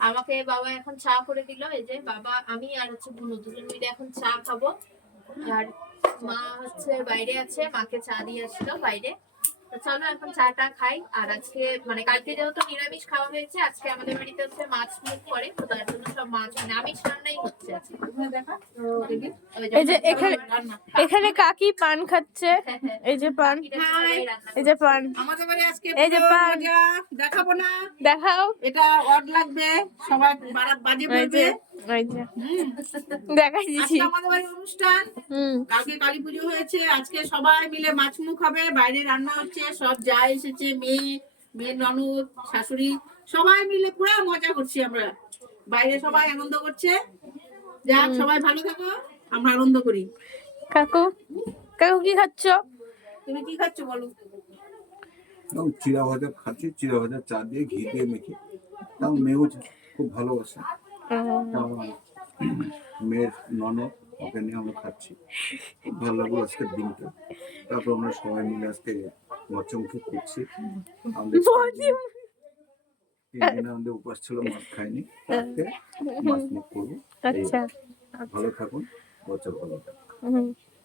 আমাকে বাবা এখন চা করে দিল এই যে বাবা আমি আর হচ্ছে বুনু দুজন মিলে এখন চা খাব আর মা হচ্ছে বাইরে আছে মাকে চা দিয়ে আসলো বাইরে চলো এখন চাটা খাই আর আজকে মানে কালকে যেহেতু নিরামিষ খাওয়া হয়েছে, আজকে আমাদের বাড়িতে হচ্ছে মাছ মুখ করে, তো তার জন্য মানে এই যে এখানে এখানে কাকি পান খাচ্ছে এই যে পান এই যে পান। আমাদের বাড়ি আজকে এই যে পান। দেখাবো না। দেখাও। এটা অড লাগবে সবাই বাজে। দেখাই দিচ্ছি অনুষ্ঠান। হুম। কালকে কালী পুজো হয়েছে আজকে সবাই মিলে মাছ মুখ হবে বাইরে রান্না হচ্ছে সব যা এসেছে মেয়ে মেয়ে ননদ শাশুড়ি সবাই মিলে পুরো মজা করছি আমরা। বাইরে সবাই আনন্দ করছে। যাক সবাই ভালো থাকো আমরা আনন্দ করি। কাকু কাকু কি খাচ্ছ? তুমি কি খাচ্ছ বলো? এবং চিরা ভাজা খাচ্ছি চিরা ভাজা চা দিয়ে ঘি দিয়ে মেখে। তাও মেয়েও খুব ভালোবাসে। মেয়ের ননদ ওকে নিয়ে আমরা খাচ্ছি। খুব ভালো লাগল আজকের দিনটা। তারপর আমরা সবাই মিলে আজকে মচমুখী করছি। আমাদের দিনে আমাদের উপাস ছিল মাছ খাইনি। মাছ মুখ করব। আচ্ছা। ভালো থাকুন। বাচ্চা ভালো থাকুন